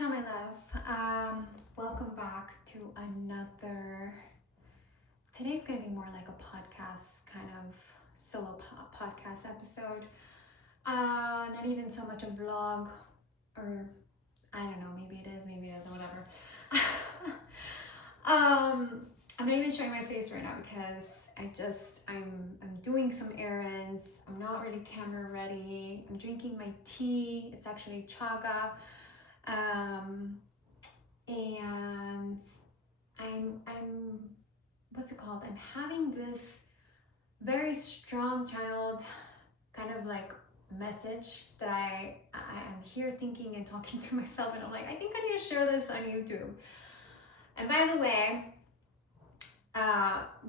Ciao, my love. Welcome back to another. Today's gonna be more like a podcast, kind of solo podcast episode. Not even so much a vlog, or I don't know. Maybe it is, maybe it isn't. Whatever. I'm not even showing my face right now because I'm doing some errands. I'm not really camera ready. I'm drinking my tea. It's actually chaga. And I'm what's it called? I'm having this very strong channeled kind of like message that I'm here thinking and talking to myself, and I'm like, I think I need to share this on YouTube. And by the way,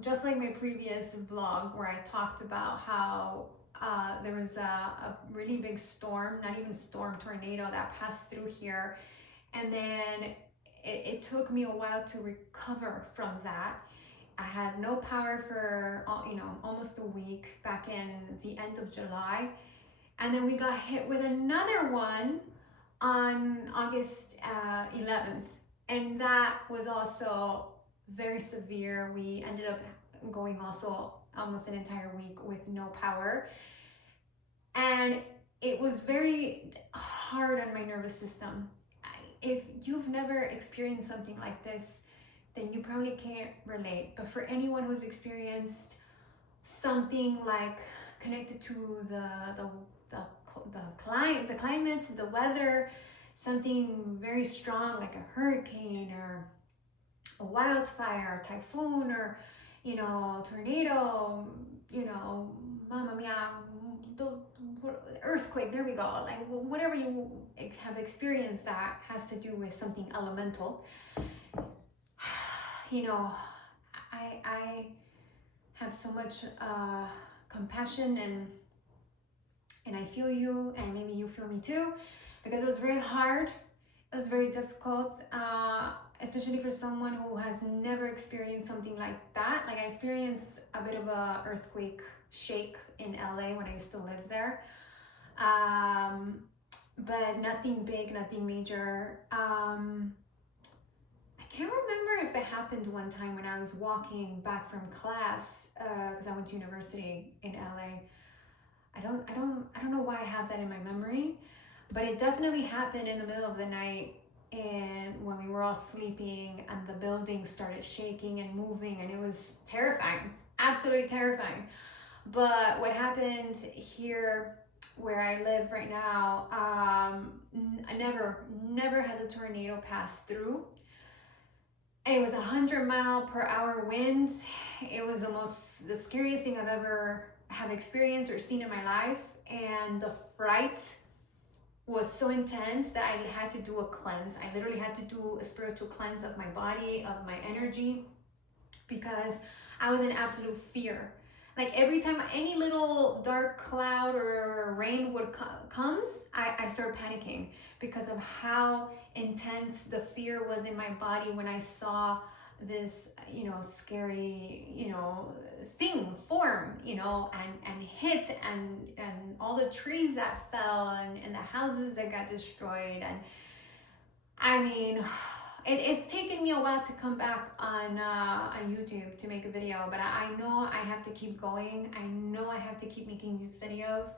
just like my previous vlog where I talked about how there was a really big storm, not even storm, tornado that passed through here, and then it took me a while to recover from that. I had no power for almost a week back in the end of July, and then we got hit with another one on August 11th, and that was also very severe. We ended up going also almost an entire week with no power, and it was very hard on my nervous system. If you've never experienced something like this, then you probably can't relate. But for anyone who's experienced something like connected to the climate, the weather, something very strong like a hurricane or a wildfire, typhoon, or tornado, mamma mia, the earthquake, there we go, like whatever you have experienced that has to do with something elemental. I have so much compassion, and I feel you, and maybe you feel me too, because it was very hard. It was very difficult, especially for someone who has never experienced something like that. Like, I experienced a bit of a earthquake shake in LA when I used to live there, but nothing big, nothing major. I can't remember if it happened one time when I was walking back from class, because I went to university in LA. I don't know why I have that in my memory, but it definitely happened in the middle of the night, and when we were all sleeping, and the building started shaking and moving, and it was terrifying, absolutely terrifying. But what happened here where I live right now, never has a tornado passed through. It was 100-mile-per-hour winds. It was the scariest thing I've ever have experienced or seen in my life, and the fright was so intense that I had to do a cleanse. I literally had to do a spiritual cleanse of my body, of my energy, because I was in absolute fear. Like, every time any little dark cloud or rain would comes, I start panicking because of how intense the fear was in my body when I saw this, scary, thing form, and hit, and all the trees that fell, and the houses that got destroyed. And I mean, it's taken me a while to come back on YouTube to make a video, but I know I have to keep going. I know I have to keep making these videos,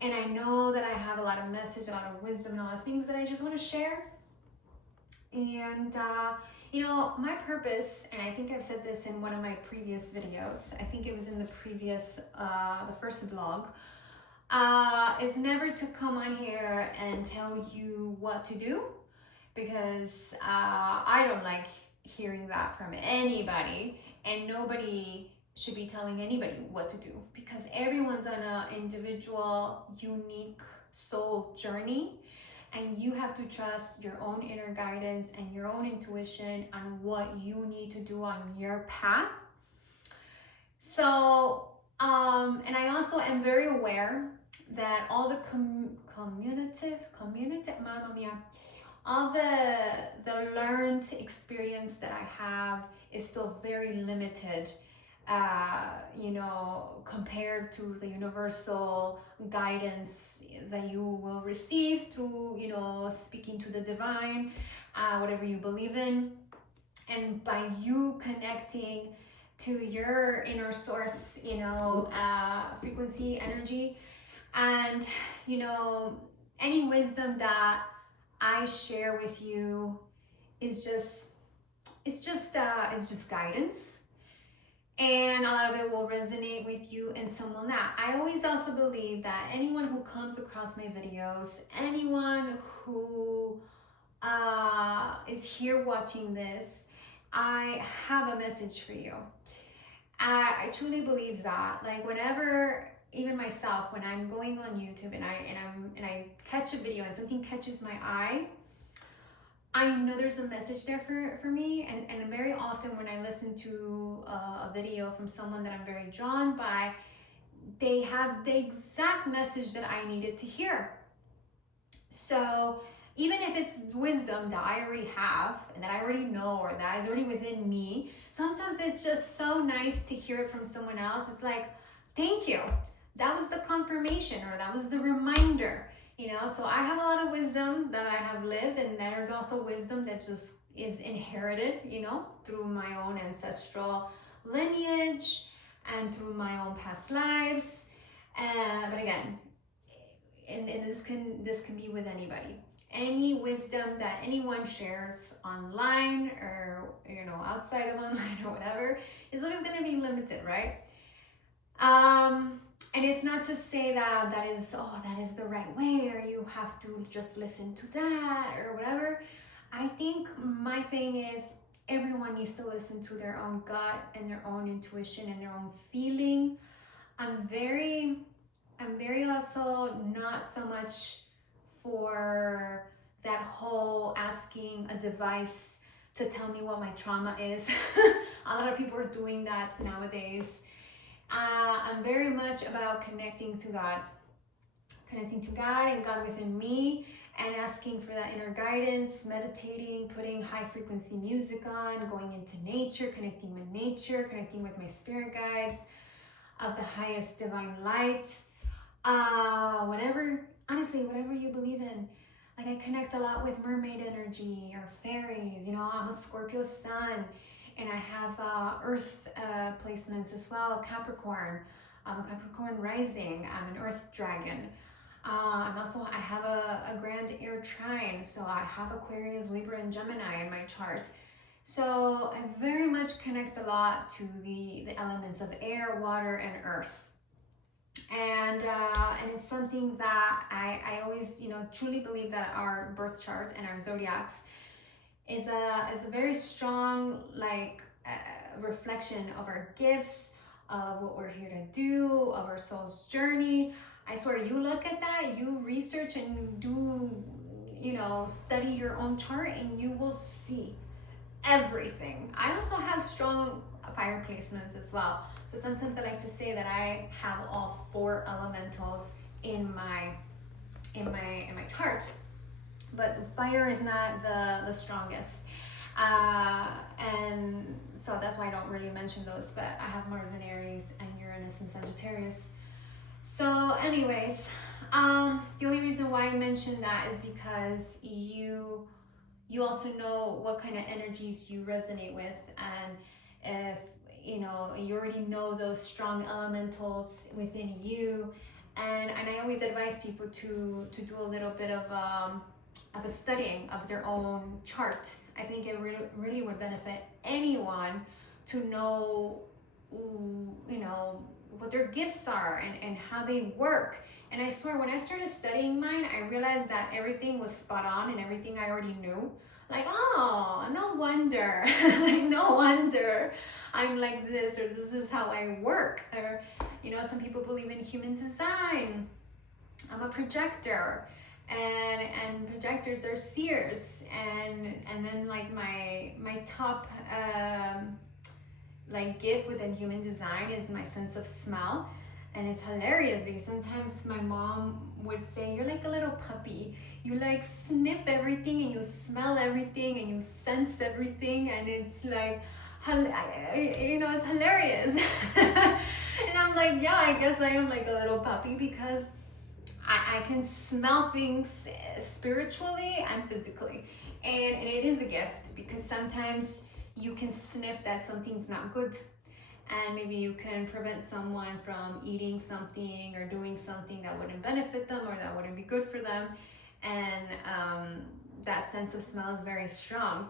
and I know that I have a lot of message, a lot of wisdom, and a lot of things that I just want to share. And my purpose, and I think I've said this in one of my previous videos, I think it was in the previous the first vlog, is never to come on here and tell you what to do, because I don't like hearing that from anybody, and nobody should be telling anybody what to do, because everyone's on an individual, unique soul journey, and you have to trust your own inner guidance and your own intuition on what you need to do on your path. So, and I also am very aware that all the community, mamma mia, all the learned experience that I have is still very limited, you know, compared to the universal guidance that you will receive through, you know, speaking to the divine, whatever you believe in. And by you connecting to your inner source, you know, frequency, energy, and, you know, any wisdom that I share with you is just, it's just guidance, and a lot of it will resonate with you and some will not. I always also believe that anyone who comes across my videos, anyone who is here watching this, I have a message for you. I truly believe that. Like, whenever, even myself, when I'm going on YouTube and I catch a video and something catches my eye, I know there's a message there for me, and very often when I listen to a video from someone that I'm very drawn by, they have the exact message that I needed to hear. So even if it's wisdom that I already have and that I already know, or that is already within me, sometimes it's just so nice to hear it from someone else. It's like, thank you. That was the confirmation, or that was the reminder. You know, so I have a lot of wisdom that I have lived, and there's also wisdom that just is inherited, you know, through my own ancestral lineage and through my own past lives. But again, and this can be with anybody. Any wisdom that anyone shares online, or, you know, outside of online or whatever, is always going to be limited, right? And it's not to say that that is the right way, or you have to just listen to that or whatever. I think my thing is, everyone needs to listen to their own gut and their own intuition and their own feeling. I'm very also not so much for that whole asking a device to tell me what my trauma is. A lot of people are doing that nowadays. I'm very much about connecting to God and God within me, and asking for that inner guidance, meditating, putting high frequency music on, going into nature, connecting with my spirit guides of the highest divine light. Honestly, whatever you believe in. Like, I connect a lot with mermaid energy or fairies. You know, I'm a Scorpio sun, and I have earth placements as well, Capricorn. I'm a Capricorn rising. I'm an earth dragon. I have a grand air trine, so I have Aquarius, Libra, and Gemini in my chart. So I very much connect a lot to the elements of air, water, and earth. And it's something that I always, you know, truly believe that our birth chart and our zodiacs is a very strong, like, reflection of our gifts, of what we're here to do, of our soul's journey. I swear, you look at that, you research and do, you know, study your own chart, and you will see everything. I also have strong fire placements as well. So sometimes I like to say that I have all 4 elementals in my chart. But fire is not the strongest. And so that's why I don't really mention those, but I have Mars in Aries and Uranus in Sagittarius. So anyways, the only reason why I mentioned that is because you also know what kind of energies you resonate with, and if, you know, you already know those strong elementals within you. And I always advise people to do a little bit of a studying of their own chart. I think it really would benefit anyone to know, you know, what their gifts are and how they work. And I swear, when I started studying mine, I realized that everything was spot on and everything I already knew. Like, oh, no wonder, like, no wonder I'm like this, or this is how I work. Or, you know, some people believe in human design. I'm a projector, and projectors are seers, and then, like, my top like gift within human design is my sense of smell. And it's hilarious because sometimes my mom would say, you're like a little puppy. You like sniff everything and you smell everything and you sense everything. And it's like, it's hilarious. And I'm like, yeah, I guess I am like a little puppy because I can smell things spiritually and physically. And it is a gift because sometimes you can sniff that something's not good, and maybe you can prevent someone from eating something or doing something that wouldn't benefit them or that wouldn't be good for them. And that sense of smell is very strong.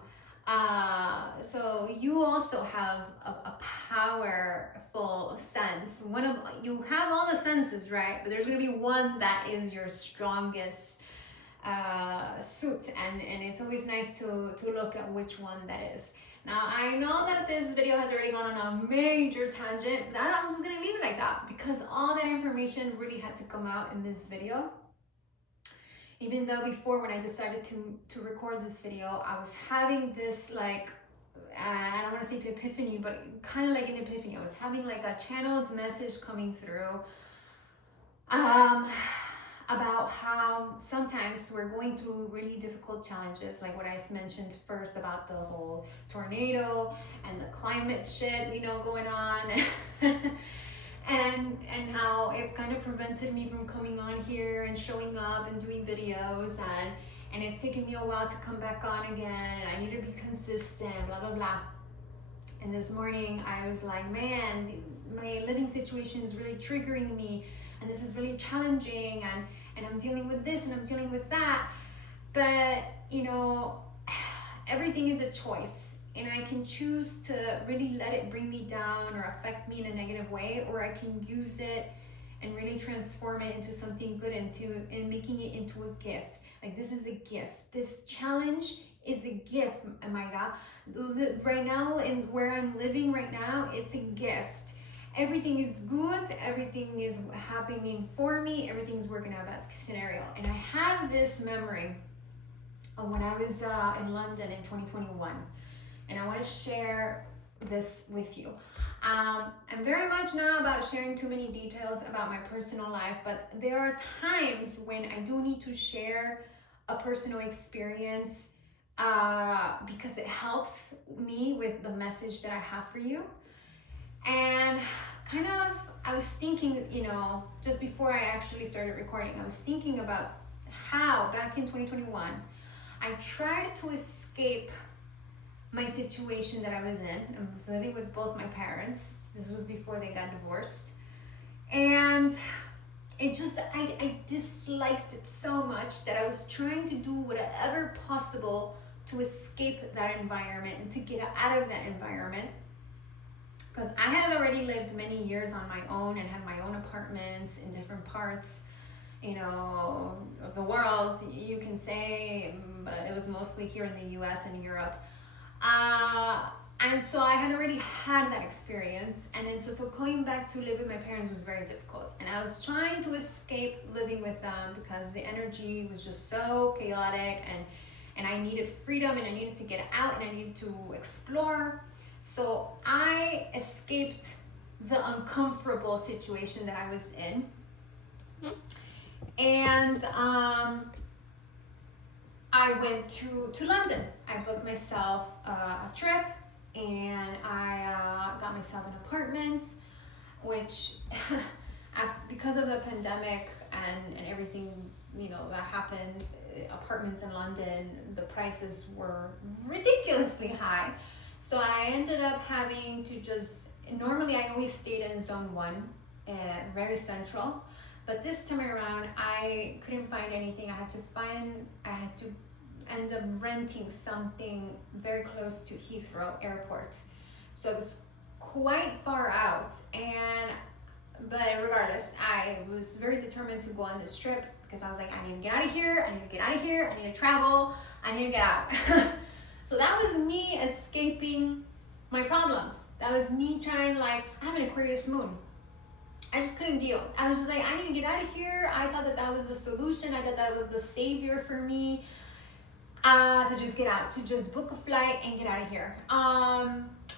So you also have a powerful sense. You have all the senses, right? But there's gonna be one that is your strongest suit, and it's always nice to look at which one that is. Now, I know that this video has already gone on a major tangent, but I'm just gonna leave it like that because all that information really had to come out in this video. Even though before, when I decided to record this video, I was having this like, I don't want to say epiphany, but kind of like an epiphany. I was having like a channeled message coming through about how sometimes we're going through really difficult challenges, like what I mentioned first about the whole tornado and the climate shit going on. and how it's kind of prevented me from coming on here and showing up and doing videos, and it's taken me a while to come back on again. I need to be consistent, blah blah blah. And this morning I was like, man, my living situation is really triggering me, and this is really challenging, and I'm dealing with this and I'm dealing with that. But everything is a choice, and I can choose to really let it bring me down or affect me in a negative way, or I can use it and really transform it into something good, and making it into a gift. Like, this is a gift. This challenge is a gift, Mayra. Right now, in where I'm living right now, it's a gift. Everything is good, everything is happening for me, everything's working out best case scenario. And I had this memory of when I was in London in 2021, and I want to share this with you. I'm very much not about sharing too many details about my personal life, but there are times when I do need to share a personal experience because it helps me with the message that I have for you. And I was thinking, just before I actually started recording, I was thinking about how back in 2021, I tried to escape my situation that I was in. I was living with both my parents. This was before they got divorced. And I disliked it so much that I was trying to do whatever possible to escape that environment and to get out of that environment. Because I had already lived many years on my own and had my own apartments in different parts, of the world, you can say, but it was mostly here in the US and Europe. And so I had already had that experience. And then so going back to live with my parents was very difficult. And I was trying to escape living with them because the energy was just so chaotic, and I needed freedom, and I needed to get out, and I needed to explore. So I escaped the uncomfortable situation that I was in. And I went to London. I booked myself a trip, and I got myself an apartment, which because of the pandemic and everything that happened, apartments in London, the prices were ridiculously high. So I ended up having to normally I always stayed in zone 1, very central, but this time around I couldn't find anything. I had to end up renting something very close to Heathrow Airport. So it was quite far out, but regardless, I was very determined to go on this trip because I was like, I need to get out of here, I need to get out of here, I need to travel, I need to get out. So that was me escaping my problems. That was me trying, I have an Aquarius moon. I just couldn't deal. I was just like, I need to get out of here. I thought that was the solution. I thought that was the savior for me, to just get out, to just book a flight and get out of here.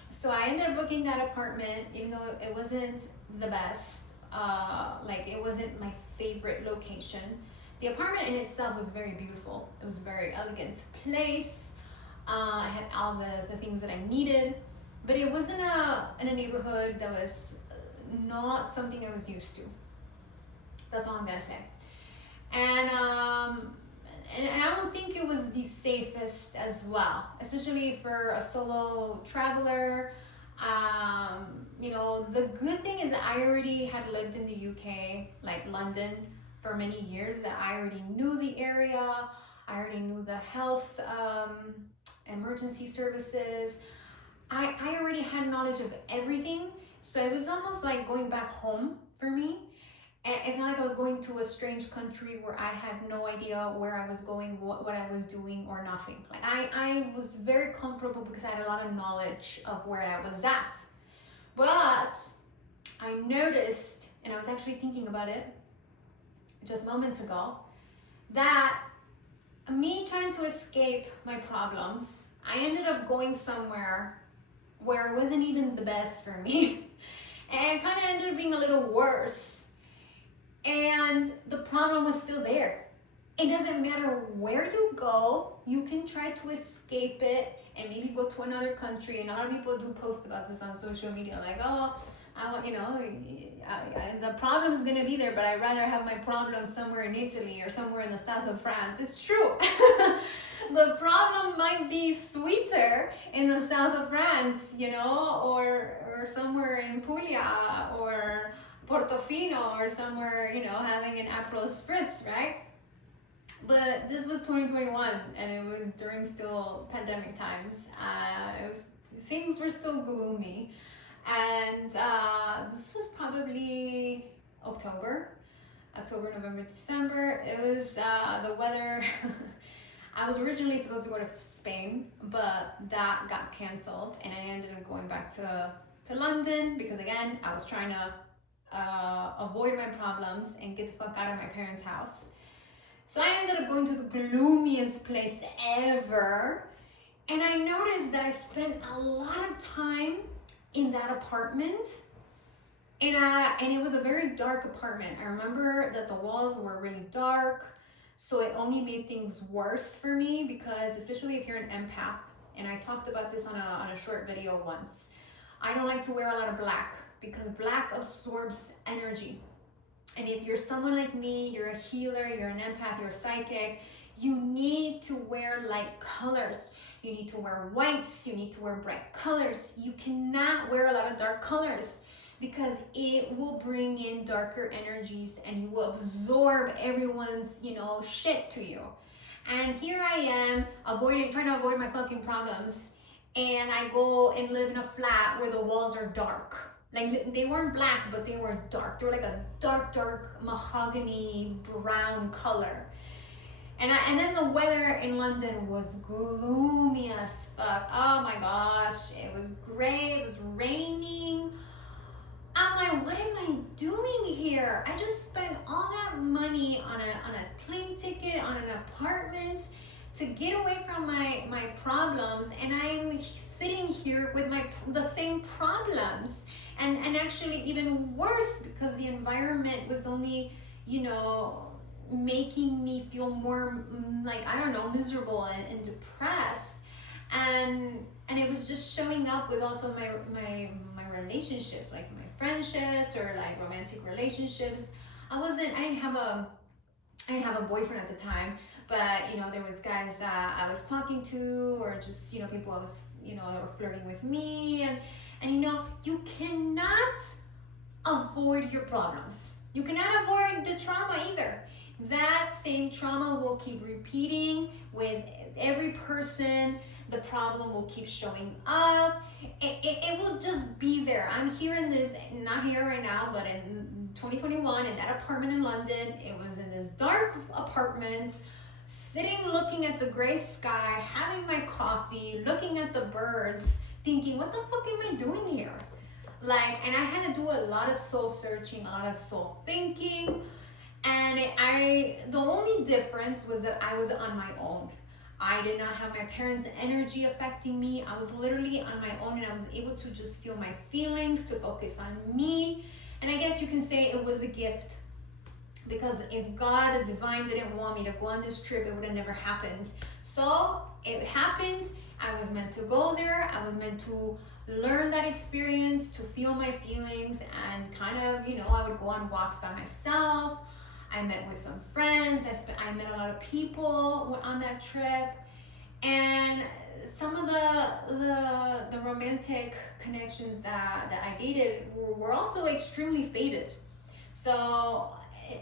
So I ended up booking that apartment, even though it wasn't the best. It wasn't my favorite location. The apartment in itself was very beautiful. It was a very elegant place. I had all the things that I needed, but it was in a neighborhood that was not something I was used to. That's all I'm gonna say. And I don't think it was the safest as well, especially for a solo traveler. You know, the good thing is that I already had lived in the UK, like London, for many years, that I already knew the area. I already knew the health emergency services. I already had knowledge of everything. So it was almost like going back home for me. And it's not like I was going to a strange country where I had no idea where I was going, what I was doing, or nothing. Like I was very comfortable because I had a lot of knowledge of where I was at. But I noticed, and I was actually thinking about it just moments ago, that me trying to escape my problems, I ended up going somewhere where it wasn't even the best for me. And it kind of ended up being a little worse. And the problem was still there. It doesn't matter where you go, you can try to escape it and maybe go to another country. And a lot of people do post about this on social media, like, oh, the problem is gonna be there, but I'd rather have my problem somewhere in Italy or somewhere in the south of France. It's true. The problem might be sweeter in the south of France, you know, or somewhere in Puglia or Portofino or somewhere, you know, having an Aperol Spritz, right? But this was 2021 and it was during still pandemic times. Things were still gloomy. And this was probably October, November, December. It was the weather. I was originally supposed to go to Spain, but that got canceled and I ended up going back to London because, again, I was trying to avoid my problems and get the fuck out of my parents' house. So I ended up going to the gloomiest place ever. And I noticed that I spent a lot of time in that apartment. And it was a very dark apartment. I remember that the walls were really dark. So it only made things worse for me because, especially if you're an empath, and I talked about this on a short video once, I don't like to wear a lot of black because black absorbs energy. And if you're someone like me, you're a healer, you're an empath, you're a psychic, you need to wear light colors. You need to wear whites, you need to wear bright colors. You cannot wear a lot of dark colors because it will bring in darker energies and you will absorb everyone's, you know, shit to you. And here I am trying to avoid my fucking problems. And I go and live in a flat where the walls are dark. Like, they weren't black, but they were dark. They were like a dark mahogany brown color. And then the weather in London was gloomy as fuck. Oh my gosh, it was gray, it was raining. I'm like, what am I doing here? I just spent all that money on a plane ticket, on an apartment to get away from my problems, and I'm sitting here with the same problems. And actually even worse because the environment was only, you know, making me feel more like, I don't know, miserable and depressed. And it was just showing up with also my relationships, like my friendships or like romantic relationships. I didn't have a boyfriend at the time, but, you know, there was guys I was talking to, or just, you know, people I was, you know, that were flirting with me. And you know, you cannot avoid your problems. You cannot avoid the trauma either. That same trauma will keep repeating with every person. The problem will keep showing up. It will just be there. I'm hearing this, not here right now, but in 2021, in that apartment in London, it was in this dark apartment, sitting looking at the gray sky, having my coffee, looking at the birds, thinking, what the fuck am I doing here? Like, and I had to do a lot of soul searching, a lot of soul thinking. And the only difference was that I was on my own. I did not have my parents' energy affecting me. I was literally on my own, and I was able to just feel my feelings, to focus on me. And I guess you can say it was a gift, because if God, the divine, didn't want me to go on this trip, it would have never happened. So it happened. I was meant to go there. I was meant to learn that experience, to feel my feelings, and kind of, you know, I would go on walks by myself. I met with some friends. I met a lot of people on that trip, and some of the romantic connections that I dated were also extremely faded. So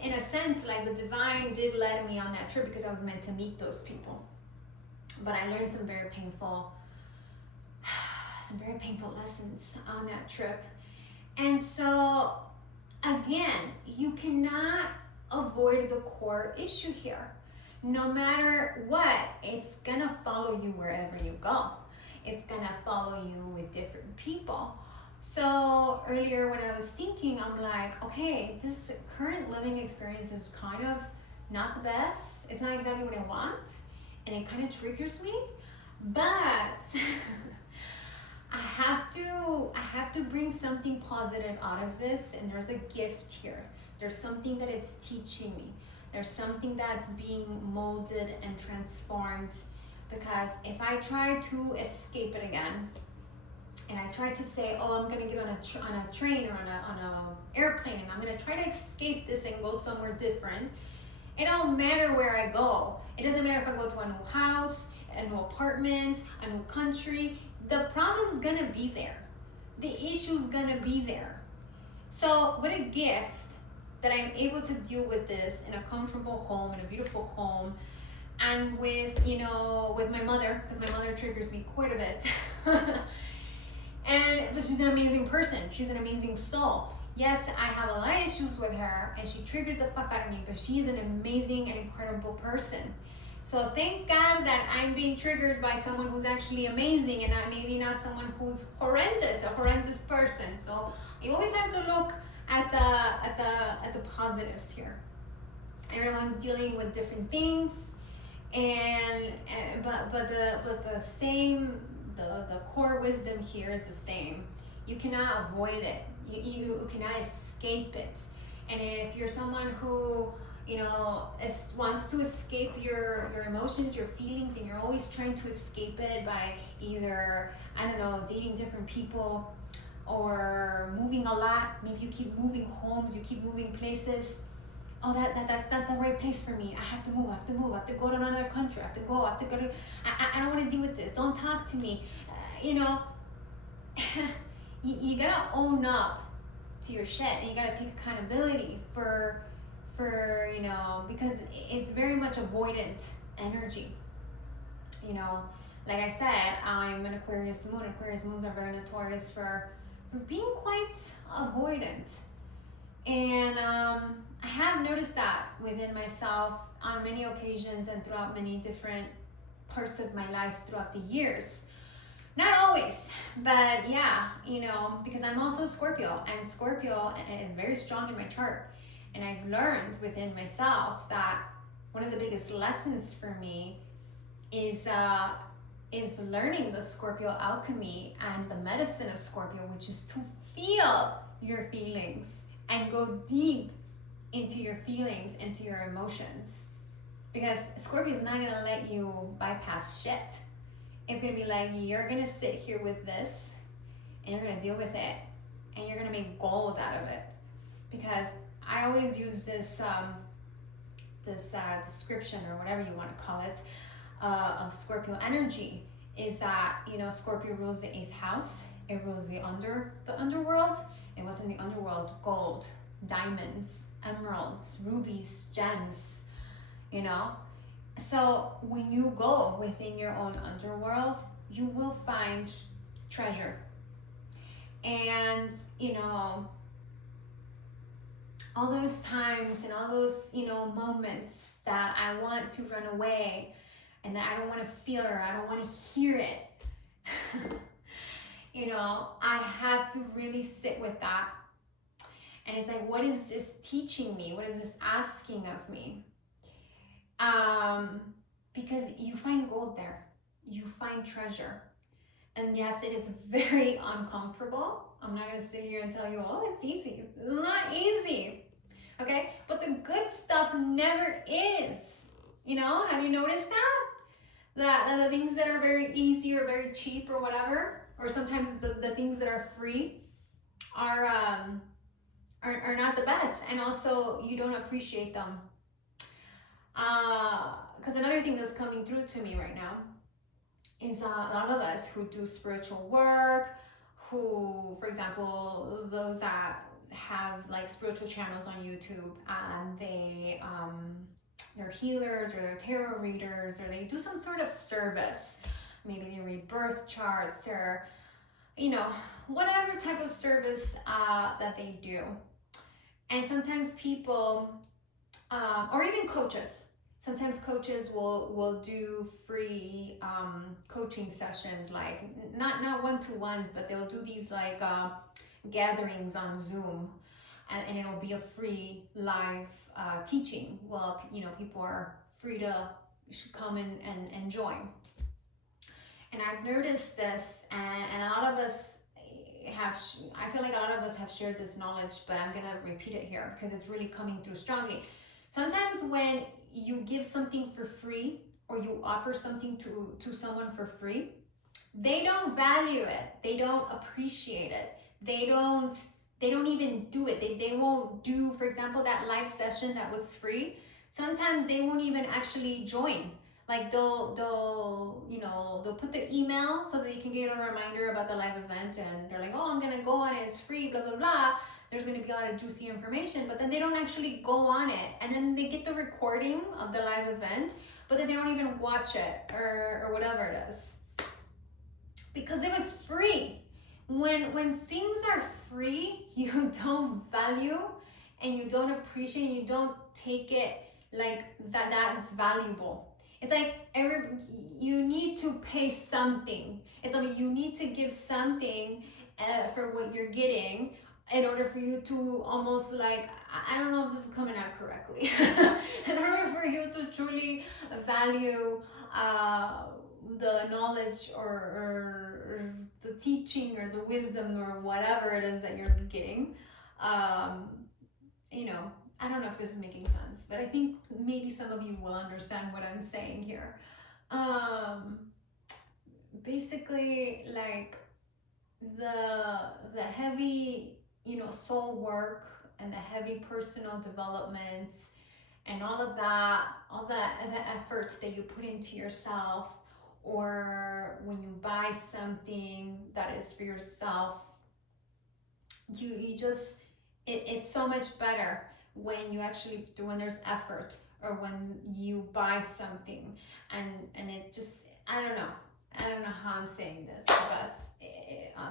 in a sense, like, the divine did lead me on that trip because I was meant to meet those people. But I learned some very painful lessons on that trip. And so again, you cannot avoid the core issue here. No matter what, it's gonna follow you wherever you go. It's gonna follow you with different people. So earlier when I was thinking, I'm like, okay, this current living experience is kind of not the best. It's not exactly what I want, and it kind of triggers me. But I have to bring something positive out of this, and there's a gift here. There's something that it's teaching me. There's something that's being molded and transformed, because if I try to escape it again, and I try to say, oh, I'm gonna get on a train or on a airplane, and I'm gonna try to escape this and go somewhere different, it don't matter where I go. It doesn't matter if I go to a new house, a new apartment, a new country. The problem's gonna be there. The issue's gonna be there. So what a gift that I'm able to deal with this in a comfortable home, in a beautiful home, and with, you know, with my mother, because my mother triggers me quite a bit. But she's an amazing person. She's an amazing soul. Yes, I have a lot of issues with her, and she triggers the fuck out of me, but she's an amazing and incredible person. So thank God that I'm being triggered by someone who's actually amazing, and maybe not someone who's a horrendous person. So you always have to look at the positives here. Everyone's dealing with different things, but the core wisdom here is the same. You cannot avoid it. You cannot escape it. And if you're someone who, you know, wants to escape your emotions, your feelings, and you're always trying to escape it by either, I don't know, dating different people or moving a lot. Maybe you keep moving homes, you keep moving places. Oh, that's not the right place for me. I have to move, I have to go to another country, I have to go to, I don't want to deal with this. Don't talk to me. You know, you gotta own up to your shit, and you gotta take accountability for, you know, because it's very much avoidant energy. You know, like I said, I'm an Aquarius moon. Aquarius moons are very notorious for being quite avoidant. And I have noticed that within myself on many occasions and throughout many different parts of my life throughout the years. Not always, but yeah, you know, because I'm also Scorpio, and Scorpio is very strong in my chart. And I've learned within myself that one of the biggest lessons for me is learning the Scorpio alchemy and the medicine of Scorpio, which is to feel your feelings and go deep into your feelings, into your emotions. Because Scorpio is not gonna let you bypass shit. It's gonna be like, you're gonna sit here with this, and you're gonna deal with it, and you're gonna make gold out of it. Because I always use this description, or whatever you want to call it, of Scorpio energy, is that, you know, Scorpio rules the 8th house. It rules the underworld. It was in the underworld, gold, diamonds, emeralds, rubies, gems, you know. So when you go within your own underworld, you will find treasure. And, you know, all those times and all those, you know, moments that I want to run away and that I don't want to feel or I don't want to hear it, you know, I have to really sit with that. And it's like, what is this teaching me? What is this asking of me? Because you find gold there. You find treasure. And yes, it is very uncomfortable. I'm not going to sit here and tell you, oh, it's easy. It's not easy. Okay? But the good stuff never is. You know, have you noticed that? That the things that are very easy or very cheap or whatever, or sometimes the things that are free are not the best, and also you don't appreciate them. Because another thing that's coming through to me right now is a lot of us who do spiritual work, who, for example, those that have like spiritual channels on YouTube, and they're healers or they're tarot readers, or they do some sort of service. Maybe they read birth charts, or whatever type of service that they do. And sometimes people, or even coaches, sometimes coaches will do free coaching sessions, like not one-to-ones, but they'll do these like gatherings on Zoom, and it'll be a free live teaching. Well, people are free to come and join. And I've noticed this, and a lot of us I feel like a lot of us have shared this knowledge, but I'm gonna repeat it here because it's really coming through strongly. Sometimes when you give something for free, or you offer something to someone for free, they don't value it, they don't appreciate it, they don't even do it. They won't do, for example, that live session that was free. Sometimes they won't even actually join. Like they'll put the email so that they can get a reminder about the live event, and they're like, oh, I'm gonna go on it, it's free, blah blah blah. There's gonna be a lot of juicy information, but then they don't actually go on it, and then they get the recording of the live event, but then they don't even watch it or whatever it is, because it was free. When things are free, you don't value and you don't appreciate, you don't take it like that's valuable. It's like you need to pay something. It's like you need to give something for what you're getting, in order for you to almost like, I don't know if this is coming out correctly, in order for you to truly value the knowledge or the teaching or the wisdom or whatever it is that you're getting. I don't know if this is making sense, but I think maybe some of you will understand what I'm saying here. Basically, like the heavy, soul work, and the heavy personal development, and all the effort that you put into yourself, or when you buy something that is for yourself, it's so much better when there's effort, or when you buy something, and it just, I don't know how I'm saying this, but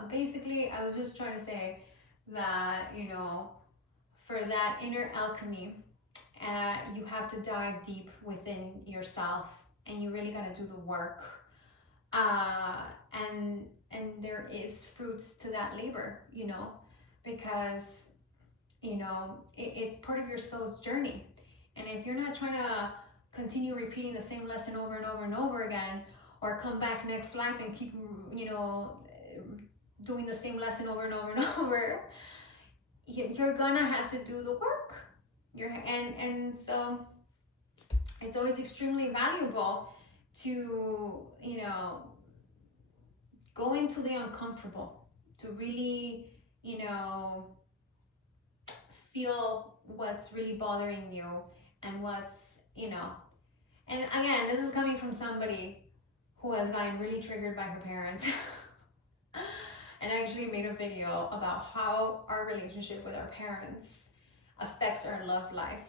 basically I was just trying to say that, for that inner alchemy, you have to dive deep within yourself, and you really got to do the work, and there is fruits to that labor, because it's part of your soul's journey. And if you're not trying to continue repeating the same lesson over and over and over again, or come back next life and keep doing the same lesson over and over and over, you're gonna have to do the work. And so it's always extremely valuable to go into the uncomfortable, to really feel what's really bothering you, and what's and again, this is coming from somebody who has gotten really triggered by her parents. And I actually made a video about how our relationship with our parents affects our love life,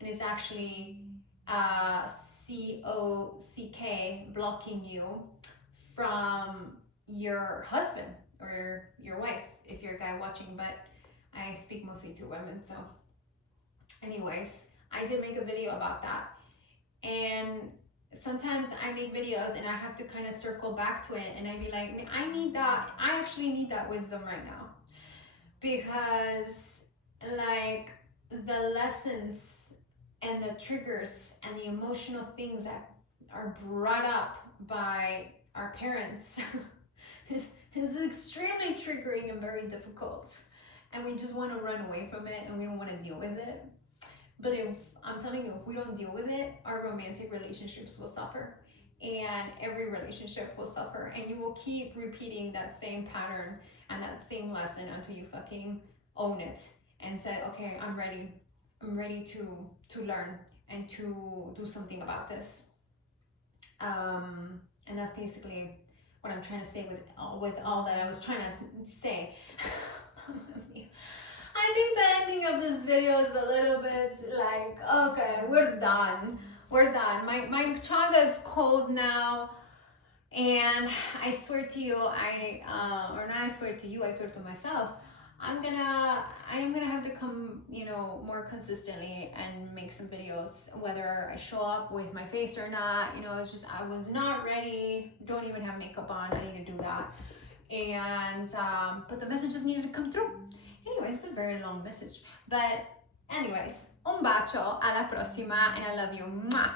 and it's actually COCK, blocking you from your husband or your wife, if you're a guy watching, but I speak mostly to women. So anyways, I did make a video about that, and sometimes I make videos and I have to kind of circle back to it, and I'd be like, I actually need that wisdom right now, because like the lessons and the triggers and the emotional things that are brought up by our parents is extremely triggering and very difficult, and we just want to run away from it, and we don't want to deal with it. But I'm telling you, if we don't deal with it, our romantic relationships will suffer. and every relationship will suffer, and you will keep repeating that same pattern and that same lesson until you fucking own it and say, okay, I'm ready to learn and to do something about this. And that's basically what I'm trying to say with all that I was trying to say. I think the ending of this video is a little bit like, okay, we're done. My chaga is cold now, and I swear to you, or not I swear to you, I swear to myself, I'm gonna have to come, more consistently and make some videos, whether I show up with my face or not. It's just, I was not ready, don't even have makeup on, I need to do that. And, but the messages needed to come through. Anyways, it's a very long message. But anyways, un bacio, alla prossima, and I love you. Mwah!